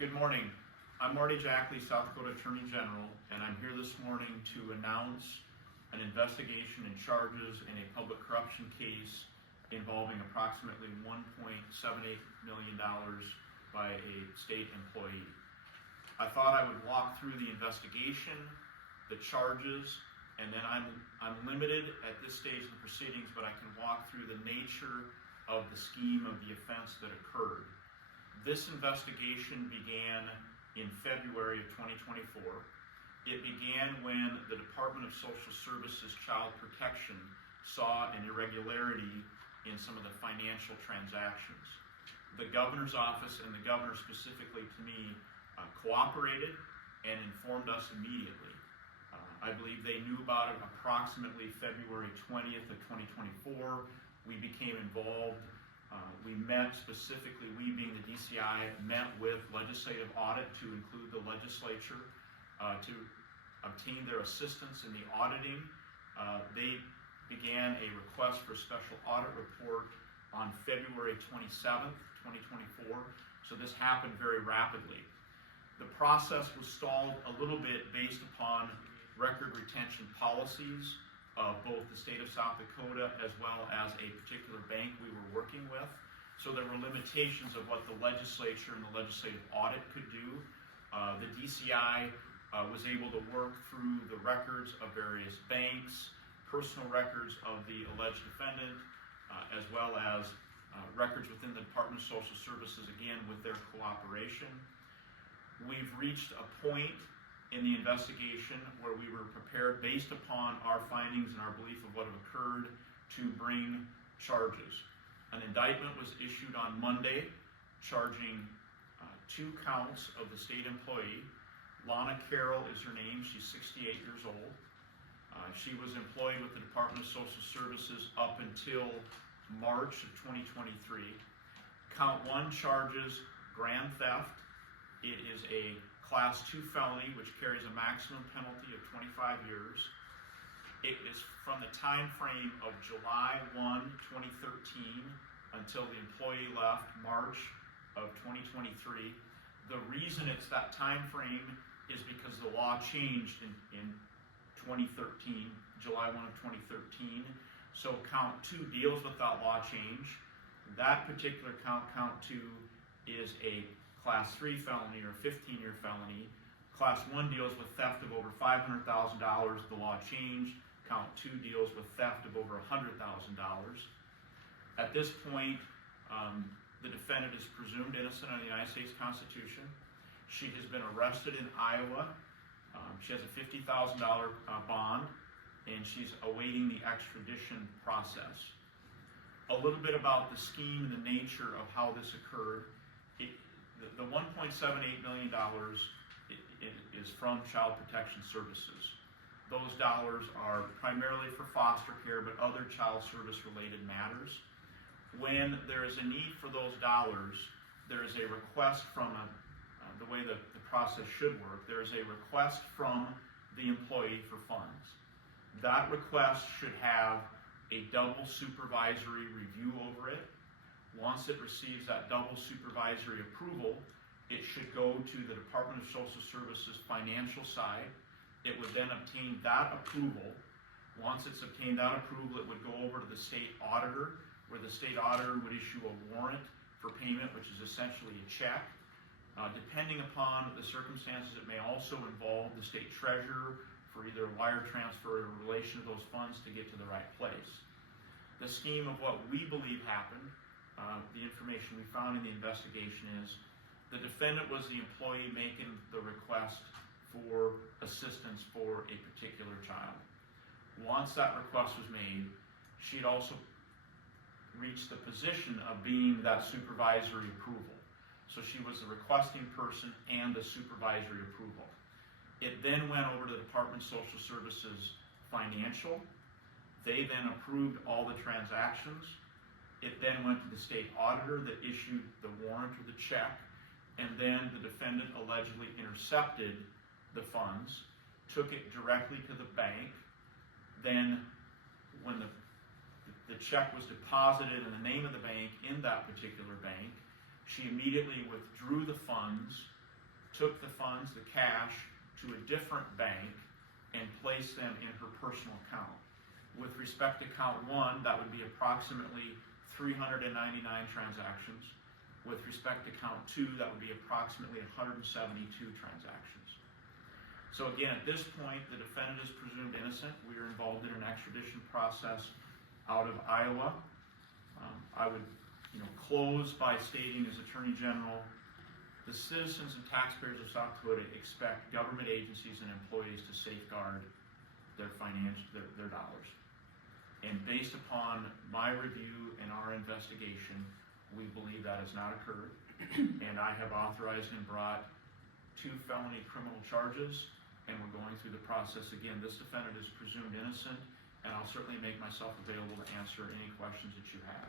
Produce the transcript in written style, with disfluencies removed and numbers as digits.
Good morning. I'm Marty Jackley, South Dakota Attorney General, and I'm here this morning to announce an investigation and charges in a public corruption case involving approximately $1.78 million by a state employee. I thought I would walk through the investigation, the charges, and then I'm limited at this stage in the proceedings, but I can walk through the nature of the scheme of the offense that occurred. This investigation began in February of 2024. It began when the Department of Social Services Child Protection saw an irregularity in some of the financial transactions. The governor's office, and the governor specifically to me, cooperated and informed us immediately. I believe they knew about it approximately February 20th of 2024. We became involved. We met specifically, we being the DCI, met with legislative audit to include the legislature to obtain their assistance in the auditing. They began a request for a special audit report on February 27th, 2024, so this happened very rapidly. The process was stalled a little bit based upon record retention policies of both the state of South Dakota as well as a particular bank we were working with. So there were limitations of what the legislature and the legislative audit could do. The DCI was able to work through the records of various banks, personal records of the alleged defendant, as well as records within the Department of Social Services, again, with their cooperation. We've reached a point in the investigation where we were prepared, based upon our findings and our belief of what had occurred, to bring charges. An indictment was issued on Monday charging 2 counts of the state employee. Lana Carroll is her name. She's 68 years old. She was employed with the Department of Social Services up until March of 2023. Count 1 charges grand theft. It is a Class 2 felony, which carries a maximum penalty of 25 years. It is from the time frame of July 1, 2013 until the employee left March of 2023. The reason it's that time frame is because the law changed in 2013, July 1 of 2013. So count 2 deals with that law change. That particular count, count 2, is a Class 3 felony or 15-year felony. Class 1 deals with theft of over $500,000. The law changed. Count 2 deals with theft of over $100,000. At this point, the defendant is presumed innocent under the United States Constitution. She has been arrested in Iowa. She has a $50,000 bond, and she's awaiting the extradition process. A little bit about the scheme and the nature of how this occurred. The $1.78 million is from Child Protection Services. Those dollars are primarily for foster care, but other child service related matters. When there is a need for those dollars, there is a request from the way the process should work, there is a request from the employee for funds. That request should have a double supervisory review over it. Once it receives that double supervisory approval, it should go to the Department of Social Services financial side. It would then obtain that approval. Once it's obtained that approval, it would go over to the state auditor, where the state auditor would issue a warrant for payment, which is essentially a check. Depending upon the circumstances, it may also involve the state treasurer for either a wire transfer or relation to those funds to get to the right place. The scheme of what we believe happened, the information we found in the investigation, is the defendant was the employee making the request for assistance for a particular child. Once that request was made, she'd also reached the position of being that supervisory approval. So she was the requesting person and the supervisory approval. It then went over to the Department of Social Services Financial. They then approved all the transactions. It then went to the state auditor that issued the warrant or the check, and then the defendant allegedly intercepted the funds, took it directly to the bank. Then when the check was deposited in the name of the bank in that particular bank, she immediately withdrew the funds took the funds, the cash, to a different bank and placed them in her personal account. With respect to count one, that would be approximately 399 transactions. With respect to count two, that would be approximately 172 transactions. So again, at this point, the defendant is presumed innocent. We are involved in an extradition process out of Iowa. I would close by stating, as Attorney General, the citizens and taxpayers of South Dakota expect government agencies and employees to safeguard their dollars. And based upon my review and our investigation, we believe that has not occurred. And I have authorized and brought 2 felony criminal charges, and we're going through the process again. This defendant is presumed innocent, and I'll certainly make myself available to answer any questions that you have.